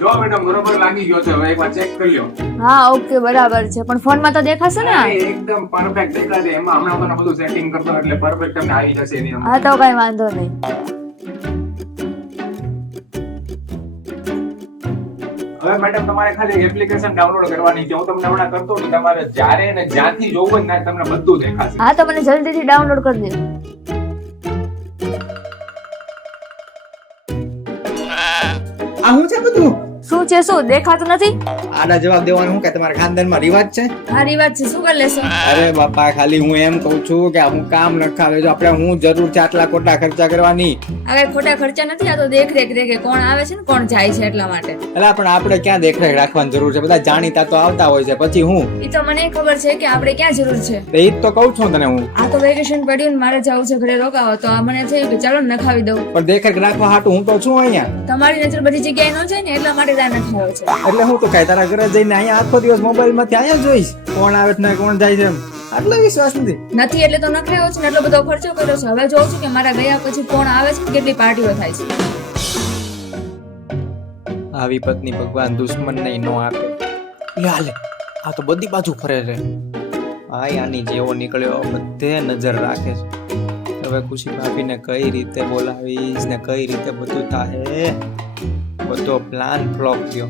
જો મેડમ બરોબર લાગી ગયો છે, હવે એકવાર ચેક કરી લ્યો. હા ઓકે બરાબર છે, પણ ફોનમાં તો દેખાશે ને? અરે, એકદમ પરફેક્ટ દેખાશે. એમાં હમણાં બધું સેટિંગ કરતો એટલે પરફેક્ટ તમને આવી જશે એની અંદર. હા તો કઈ વાંધો નહીં. હવે મેડમ તમારે ખાલી એપ્લિકેશન ડાઉનલોડ કરવાની છે. હું તમને હમણાં કરતો ને, તમારે જ્યારે ને જ્યાંથી જોવું હોય ને તમને બધું દેખાશે. હા તો મને જલ્દીથી ડાઉનલોડ કરી દે. આ હું છે બધું શું છે? શું દેખાતું નથી? આડા જવાબ દેવાનું હું કે તમારા ખાનદાનમાં રિવાજ છે? હારી વાત છે, શું કરી લેશો? અરે બાપા, ખાલી હું એમ કહું છું કે હું કામ ન ખાવે જો આપણે હું જરૂર છે આટલા ખોટા ખર્ચા કરવાની. હવે ખોટા ખર્ચા નથી, આ તો દેખરેખ રે કે કોણ આવે છે ને કોણ જાય છે એટલા માટે. એટલે પણ આપણે ક્યાં દેખરેખ રાખવાની જરૂર છે? બધા જાણીતા તો આવતા હોય છે, પછી હું એ તો મને ખબર છે કે આપણે ક્યાં જરૂર છે. એ જ તો કહું છું તને હું. આ તો વેકેશન પડ્યું ને મારે જવું છે ઘરે રોકાવો, તો આ મને થયું કે ચાલો નખાવી દઉં. પણ દેખરેખ રાખવા હાટું હું તો છું અહીંયા. તમારી નજર બધી જગ્યાએ ન જાય ને એટલા માટે ત્યાં નખાવ્યો છે. એટલે હું તો કઈ તારા ઘરે જઈને અહીંયા આખો દિવસ મોબાઈલ માંથી અહીંયા જોઈશ કોણ આવે છે ને કોણ જાય છે એમ. આટલો વિશ્વાસ નથી એટલે તો નખાવ્યો છે ને એટલો બધો ખર્ચો કર્યો છે. હવે જોઉં છું કે મારા ગયા પછી કોણ આવે છે ને કેટલી પાર્ટીઓ થાય છે. આવી પત્ની ભગવાન દુશ્મન નહીં નો આપે. લે હાલે, આ તો બધી બાજુ ફરે છે. આય આની જેવો નીકળ્યો, બધે નજર રાખે છે. હવે ખુશી ભાભીને કઈ રીતે બોલાવીશ ને કઈ રીતે બધું થાય, બધો પ્લાન ફ્લોપ થયો.